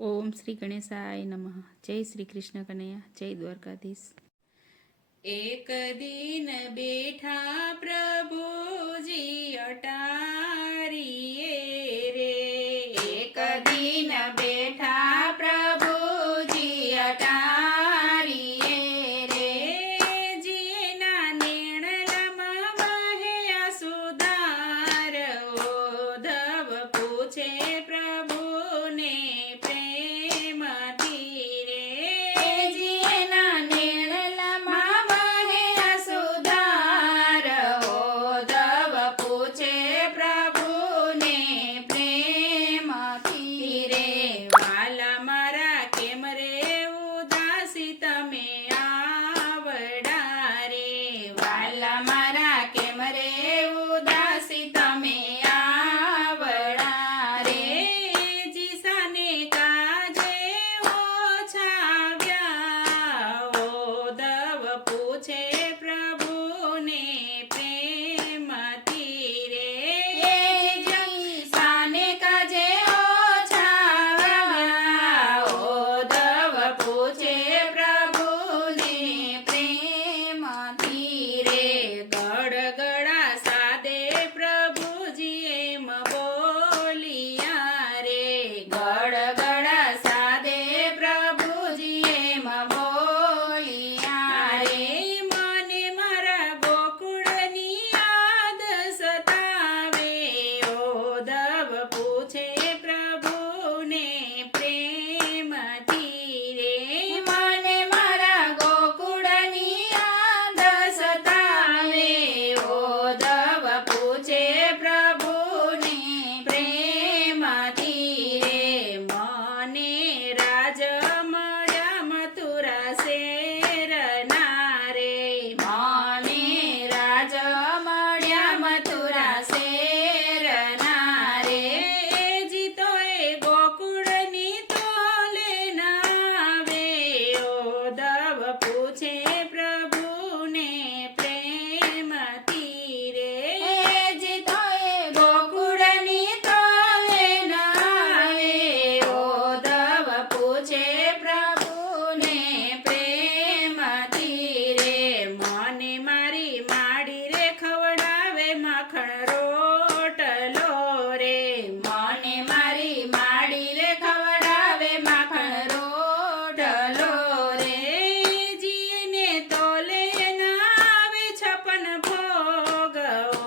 ओम श्री गणेशाय नमः। जय श्री कृष्ण कन्हैया, जय द्वारकाधीश। एक दिन बेठा प्रभुजी अटारिए रे, एक दिन बेठा प्रभुजी अटारिए रे, जीना नेणलमा वहे असुदार, ओधव पूछे प्रभु ने प्रेम धीरे, जीना नेणलमा वहे असुदार, ओधव पूछे प्रभु ने प्रेम धीरे, वाला मारा केम रे उदासी तमे आवड़ा रे, वाला मारा केम रे उदासी तमे आवड़ा रे, जीसाने काजे ओछाव्या, ओधव पूछे प्रभु ने प्रेम धीरे, जीसाने काजे ओछाव्या, ओधव पूछे प्रभु ने प्रेम धीरे, गड़गड़ा सादे प्रभुजी एम बोलिया रे, गड़गड़ा सादे प्रभुजी एम बोलिया रे, मने मारा गोकुळनी याद सतावे, ओधव पूछे प्रभु ने प्रेम धीरे, मने मारा गोकुळनी याद सतावे, ओधव पूछे प्रभु ने प्रेम धीरे, मने राज मळ्या मथुरा शેરના रे, मने राज मळ्या मथुरा शેરના रे, જીતોએ ગોકુળની તોલે નાવે, ઓધવ પૂછે પ્રભુ ને પ્રેમ ધીરે, જીતોએ ગોકુળની તોલે નાવે, ઓધવ પૂછે પ્રભુ ને પ્રેમ ધીરે, મને મારી માડી રે ખવડાવે માખણ રોટલો રે, મને મારી માડી રે ખવડાવે માખણ રોટલો રે, જીને તોલે ના આવે 56 ભોગ,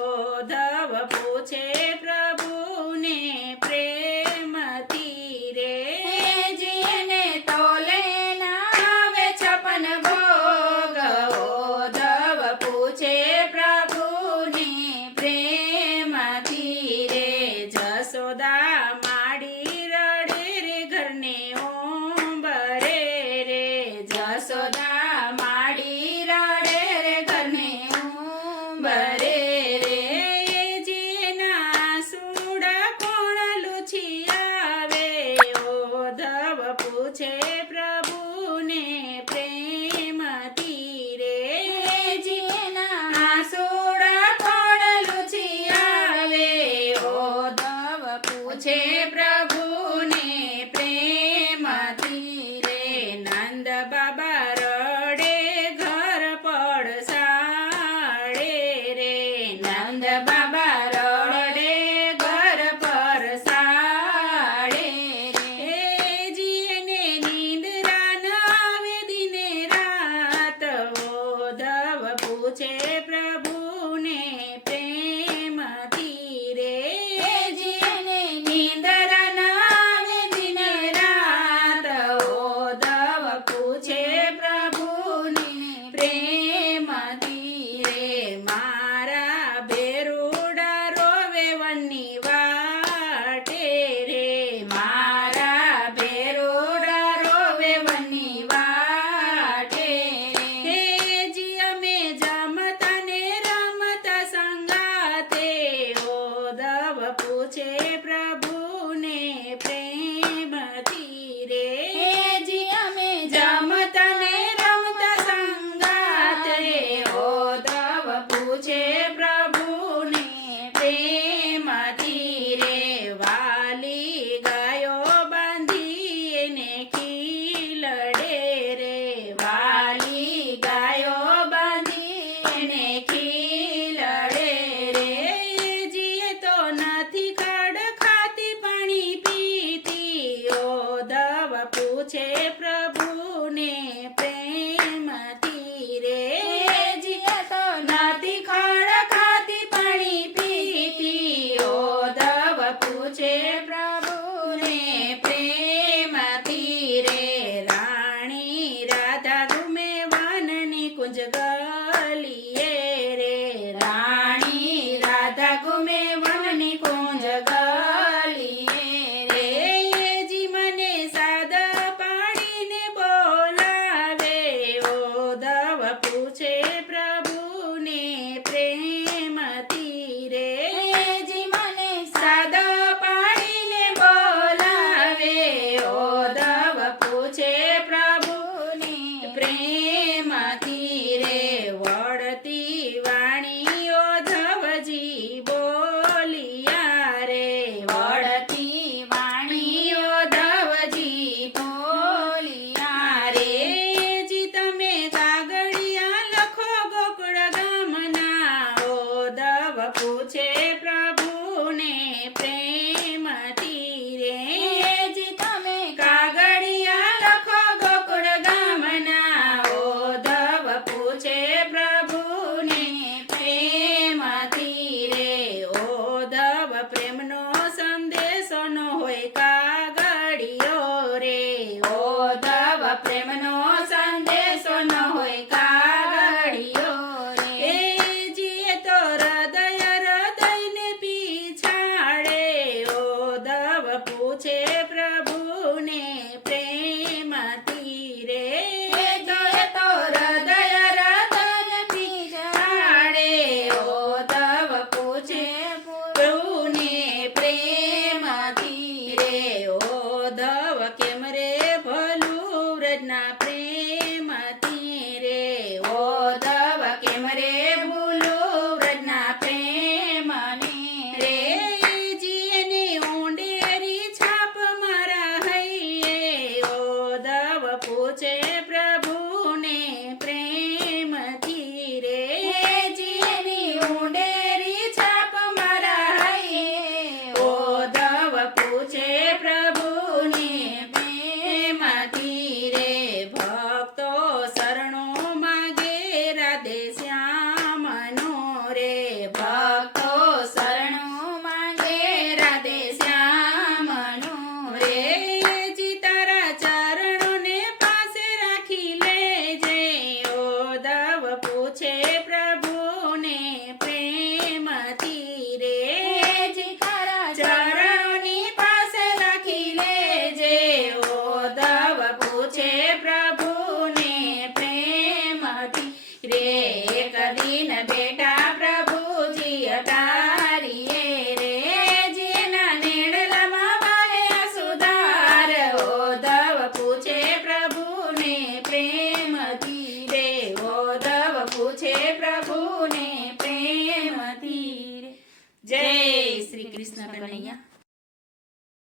ઓધવ પૂછે પ્રભુ ને પ્રેમ ધીરે, જીને તોલે ના આવે 56 ભોગ, ઓધવ પૂછે પ્રભુ ને પ્રેમ ધીરે, જશોદા માડી રડે રે ઘરને ઓંબરે રે, જશોદા માડી રડે રે ઘરને ઓંબરે રે, જીના આંસુડા કોણ લૂછી આવે, ઓધવ પૂછે પ્રભુ ને પ્રેમ ધીરે, જીના આંસુડા કોણ લૂછી આવે, ઓધવ પૂછે પ્રભુ ને પ્રેમ ધીરે, નંદ બાબા રડે ઘર પડસાળે રે, નંદ બાબા રડે ઘર પડસાળે રે, જીને નિંદ્રા ન આવે દિને રાત, ઓધવ પૂછે